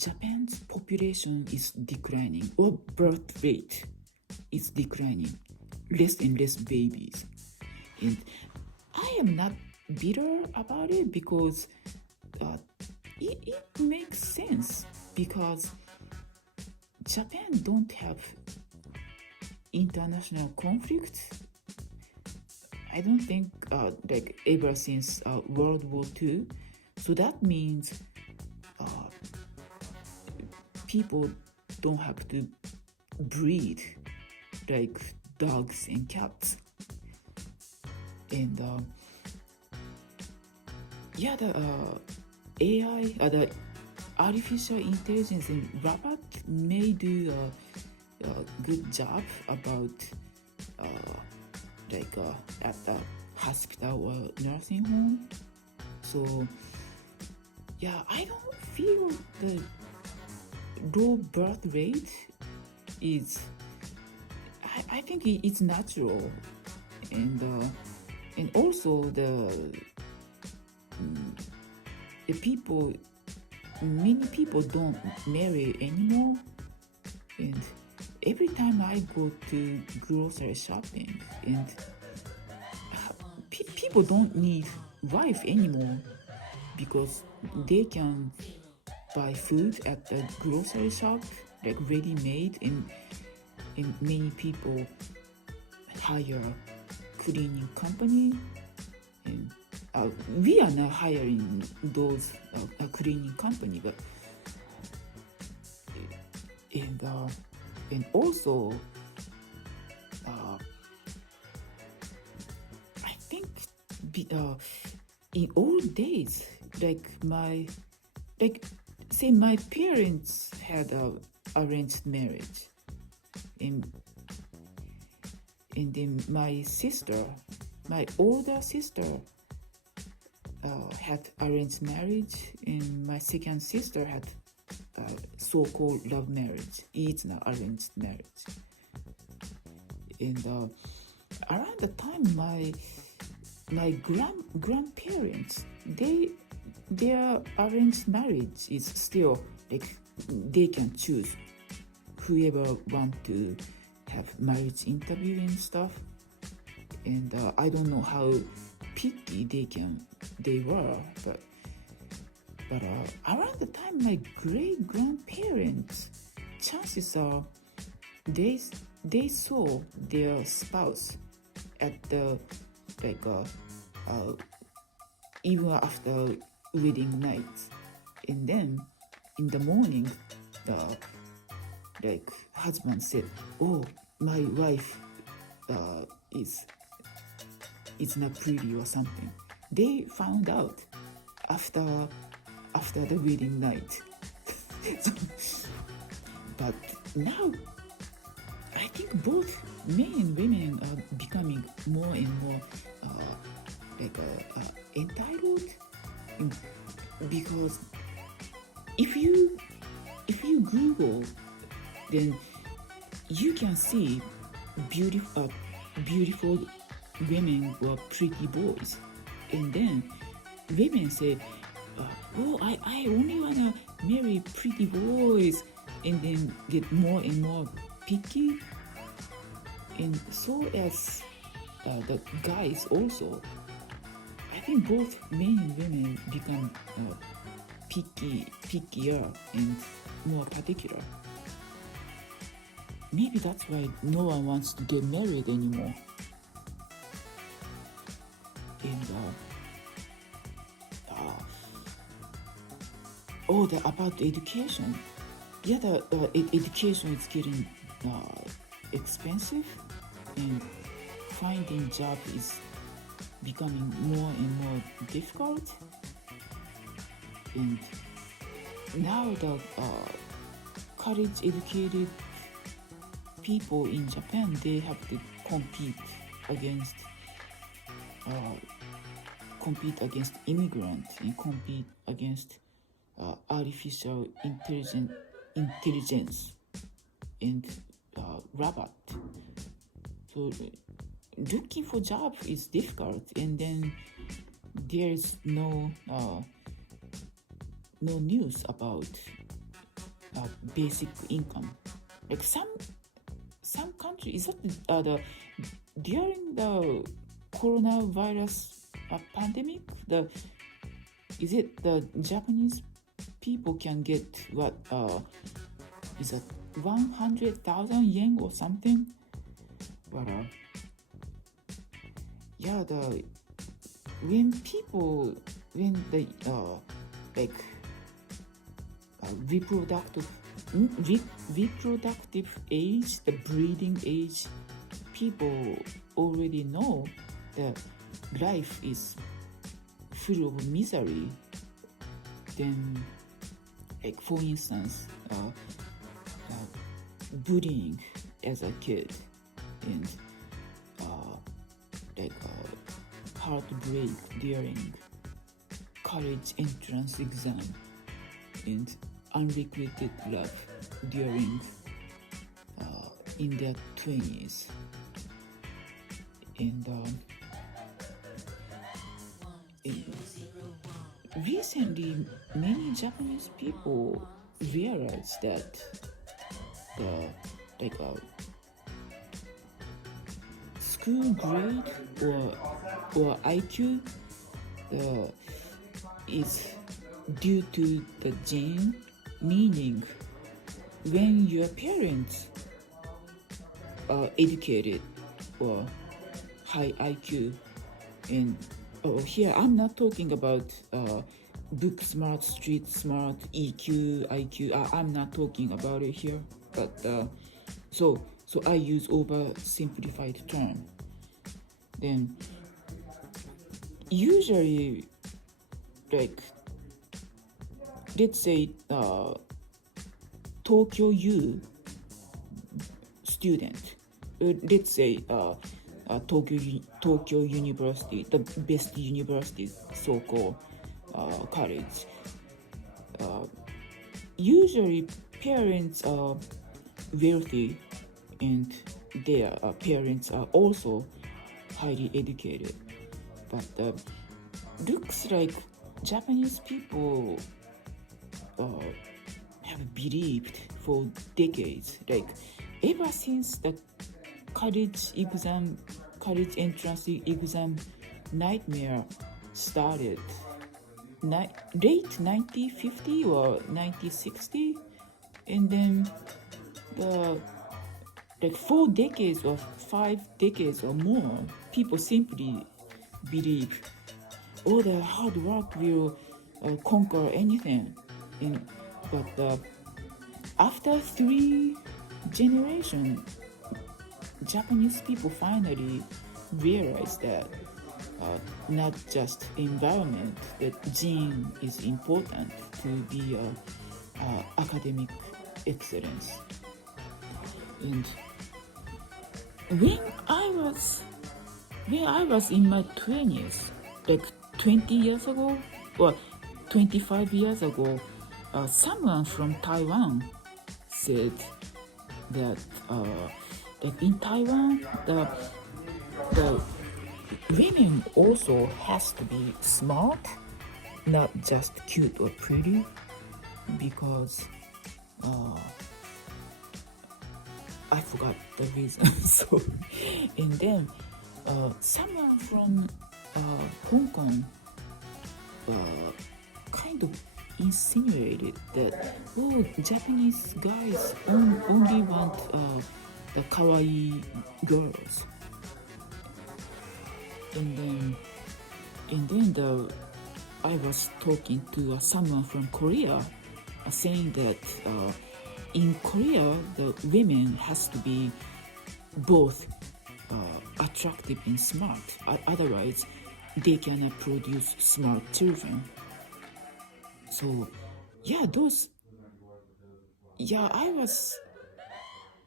Japan's population is declining, or birth rate is declining, less and less babies. And I am not bitter about it because it makes sense, because Japan don't have international conflict. I don't think like ever since World War II. So that means people don't have to breed like dogs and cats. And the AI, the artificial intelligence and robot may do a good job about at the hospital or nursing home. So I don't feel the low birth rate is. I think it's natural, and also the people. Many people don't marry anymore, and every time I go to grocery shopping, and people don't need wife anymore because they can buy food at the grocery shop, like ready-made, and many people hire cleaning company, and we are not hiring those cleaning company, but and also I think in old days, my parents had a arranged marriage, and then my older sister had arranged marriage, and my second sister had so-called love marriage. It's not arranged marriage. And around the time my grandparents, their arranged marriage is still like they can choose whoever want to have marriage interview and stuff. And I don't know how picky they were, but around the time my great grandparents, chances are they saw their spouse at the even after wedding night, and then in the morning the husband said, "Oh, my wife is not pretty," or something. They found out after the wedding night. But now I think both men and women are becoming more and more entitled, because if you Google, then you can see beautiful women or pretty boys, and then women say, "Oh, I only wanna marry pretty boys," and then get more and more picky. And so as the guys also, I think both men and women become pickier and more particular. Maybe that's why no one wants to get married anymore. And about education. The education is getting expensive, and finding job is becoming more and more difficult. And now the college educated people in Japan, they have to compete against immigrants, and compete against artificial intelligence and robot. So looking for job is difficult, and then there's no news about basic income. Like some country is that the during the coronavirus pandemic, is it the Japanese people can get what is that 100,000 yen or something? But yeah, when the like reproductive age, the breeding age, people already know that life is full of misery. Then, like for instance, bullying as a kid, and heartbreak during college entrance exam, and unrequited love during in their 20s. And recently, many Japanese people realize that the school grade or IQ is due to the gene, meaning when your parents are educated or high IQ, and here I'm not talking about book smart, street smart, EQ, IQ. I'm not talking about it here, but so I use oversimplified term. Then usually, like, let's say Tokyo U student, let's say Tokyo University, the best university, so-called college. Usually parents are wealthy, and their parents are also highly educated. But looks like Japanese people have believed for decades, like ever since the college entrance exam nightmare started, late 1950 or 1960, and then like 4 decades or 5 decades or more, people simply believe all the hard work will conquer anything. But after 3 generations, Japanese people finally realized that not just environment, but gene is important to be academic excellence. And when I was in my 20s, like 20 years ago or 25 years ago, someone from Taiwan said that in Taiwan, the women also has to be smart, not just cute or pretty, because I forgot the reason. So, and then someone from Hong Kong kind of insinuated that Japanese guys only want the kawaii girls, and then I was talking to someone from Korea, saying that in Korea the women has to be both attractive and smart, otherwise they cannot produce smart children. So I was,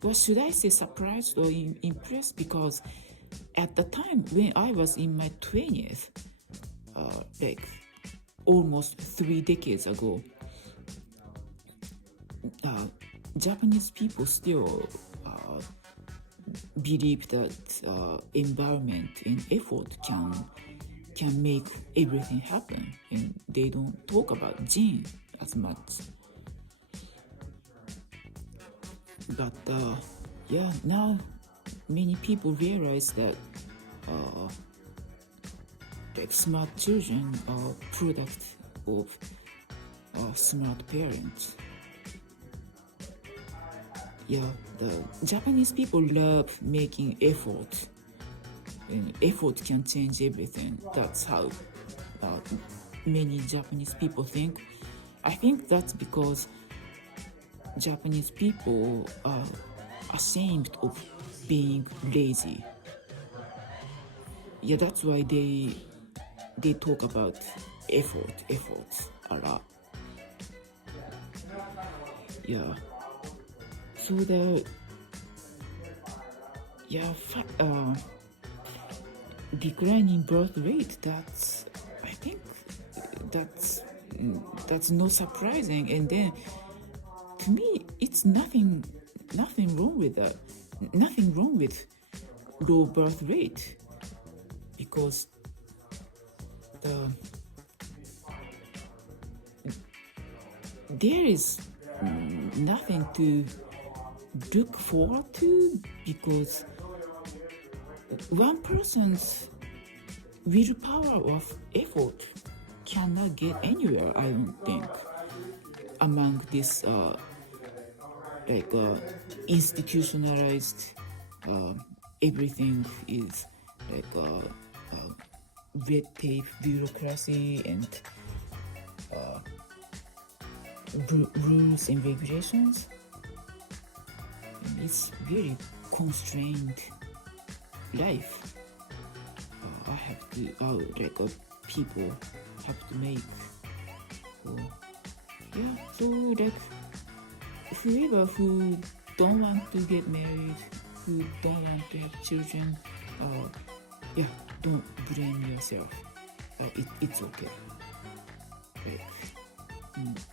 what should I say, surprised or impressed, because at the time when I was in my 20s, like almost 3 decades ago, Japanese people still believe that environment and effort can make everything happen, and they don't talk about gene as much. But yeah, now many people realize that like smart children are product of smart parents. Yeah, the Japanese people love making effort, and effort can change everything. That's how uh, many Japanese people think. I think that's because Japanese people are ashamed of being lazy. Yeah, that's why they talk about efforts a lot. Yeah. So the yeah declining birth rate. I think that's that's no surprising. And then to me, it's nothing wrong with that. Nothing wrong with low birth rate because the there is nothing to look forward to because one person's willpower of effort cannot get anywhere. I don't think among this like institutionalized everything is like red tape bureaucracy and rules and regulations. It's very constrained life. I have to like people have to make. So, yeah, so like whoever who don't want to get married, who don't want to have children, yeah, don't blame yourself. It's okay. Like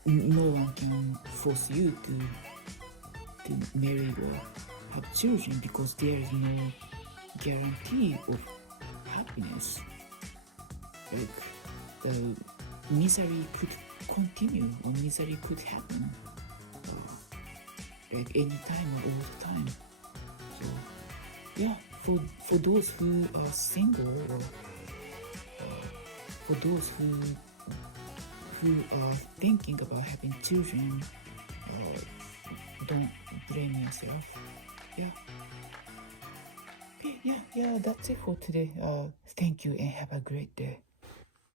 no one can force you to marry or have children because there is no guarantee of happiness. Like the misery could continue or misery could happen like anytime or all the time. So yeah, for those who are single or for those who are thinking about having children, don't blame yourself. Yeah. Okay, yeah, that's it for today. Thank you and have a great day.